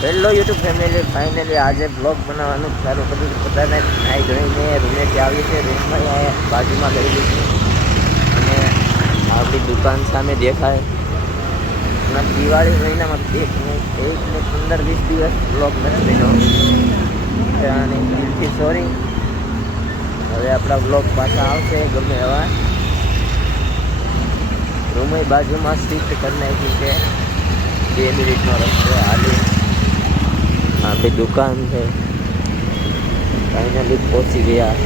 Hello YouTube family, finally આજે blog બનાવવાનું ચાલુ કર્યું. બધાને નાઈ ધોઈને રૂમેથી આવી છે. રૂમમાં અહીંયા બાજુમાં ગયેલી છે અને આપણી દુકાન સામે દેખાય. અને દિવાળી મહિનામાં 1-15-20 દિવસ બ્લોગ નથી બન્યો અને દિલથી સોરી. હવે આપણા બ્લોગ પાછા આવશે ગમે એવા. રૂમે બાજુમાં શિફ્ટ કરી નાખી છે. 2 મિનિટનો રસ્તો હાલી આપણી દુકાન છે. ફાઇનલી પહોંચી ગયા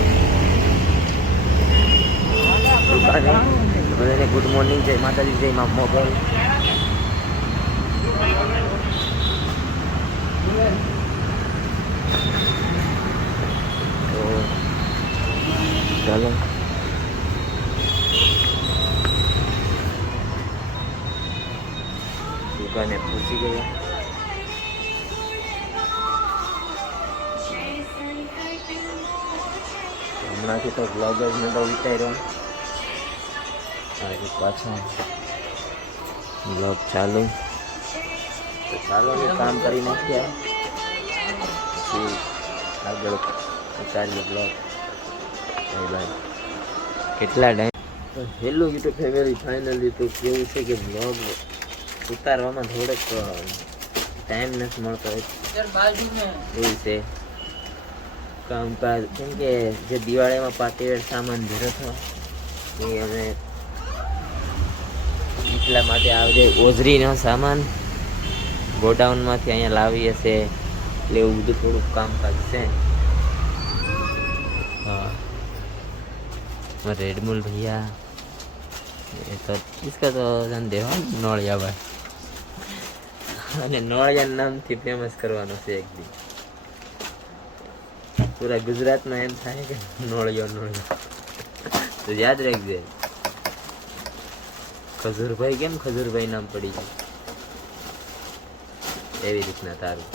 દુકાને. બધાને ગુડ મોર્નિંગ, જય માતાજી, જય મા મોગલ. તો ચાલો દુકાને પહોંચી ગયા. હમણાંથી તો બ્લોગ જ નતો ઉતાર્યો. આજે પાછા બ્લોગ ચાલુ. તો ચાલો ને કામ કરી નાખ્યા પછી આગળ ઉતારીએ બ્લોગ. ભાઈ કેટલા ટાઈમ. તો હેલો યુટ્યુબ ફેમિલી, ફાઇનલી તો કેવું છે કે બ્લોગ ઉતારવામાં થોડોક ટાઈમ નથી મળતો એવું છે કામકાજ. કેમ કે જે દિવાળીમાં પાર્ટીવેર સામાન ભેરો થયો એ અમે એટલા માટે આવે ઓઝરીનો સામાન ગોડાઉનમાંથી અહીંયા લાવીએ છીએ એટલે એવું બધું થોડુંક કામકાજ છે. हाँ रेडमुल भैया ये तो इसका तो धंधे हो नोड़िया भाई અને નોળિયા નામથી ફેમસ કરવાનો છે એક દી. પૂરા ગુજરાતમાં એમ થાય કે નોળિયો નોળિયો. તો યાદ રાખજે. ખજૂરભાઈ કેમ ખજૂરભાઈ નામ પડી ગયું એવી રીતના તારું.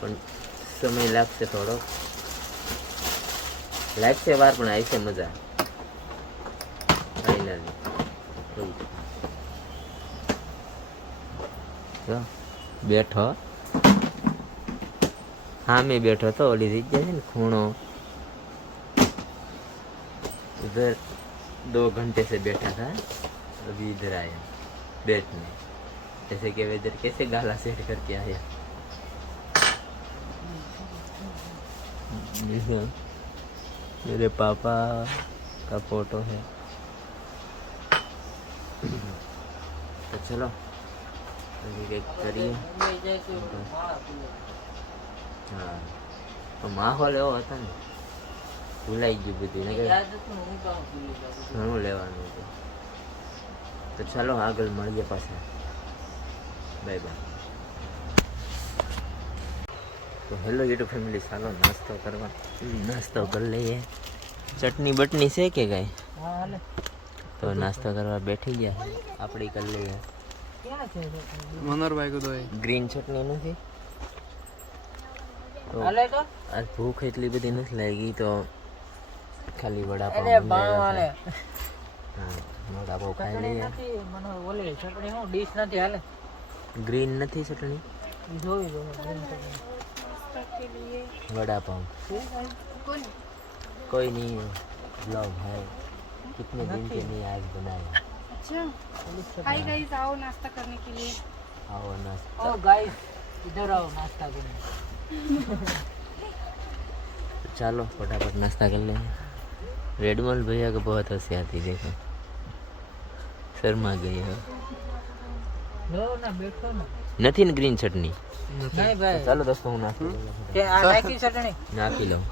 પણ સમય લાગશે થોડો, લાગશે વાર પણ આવશે મજા. ફાઇનલી બેઠો हाँ मैं बैठा तो ओली जगह है ना खूणो उधर 2 घंटे से बैठा था. अभी इधर आया बैठने. जैसे कि इधर कैसे गाला सेट करके आया. मेरे पापा का फोटो है. तो चलो अभी करिए. हाँ तो माहौल એવો હતો ને ભૂલાઈ ગયું બધું ને ઘણું લેવાનું હતું. તો ચાલો આગળ મળીએ પાછા. Bye bye. તો હેલો યુટ્યુબ ફેમિલી, ચાલો નાસ્તો કરી લઈએ. ચટણી બટની છે કે કાંઈ? તો નાસ્તો કરવા બેઠી ગયા. આપણે કરી લઈએ. मनोहर को दो ગ્રીન ચટણી નથી તો આજ ભૂખ એટલી બધી નથી લાગી તો ખાલી વડાપાવ ખાઈ લઈએ. ગ્રીન નથી ચટણી, वड़ापाव कोई नहीं. ब्लॉग है कितने दिन के लिए आज बनाया. अच्छा हाय गाइस, आओ नाश्ता करने के लिए. आओ नाश्ता. ओ गाइस इधर आओ नाश्ता करने. तो चलो फटाफट नाश्ता कर लें. रेडमल भैया को बहुत हंसी आती देखो, शर्मा गई है. लो ना बैठो ना. નથી ને ગ્રીન ચટણી. नहीं भाई ચાલો દોસ્તો હું નાખી के आ नाकी चटनी નાખી લઉં.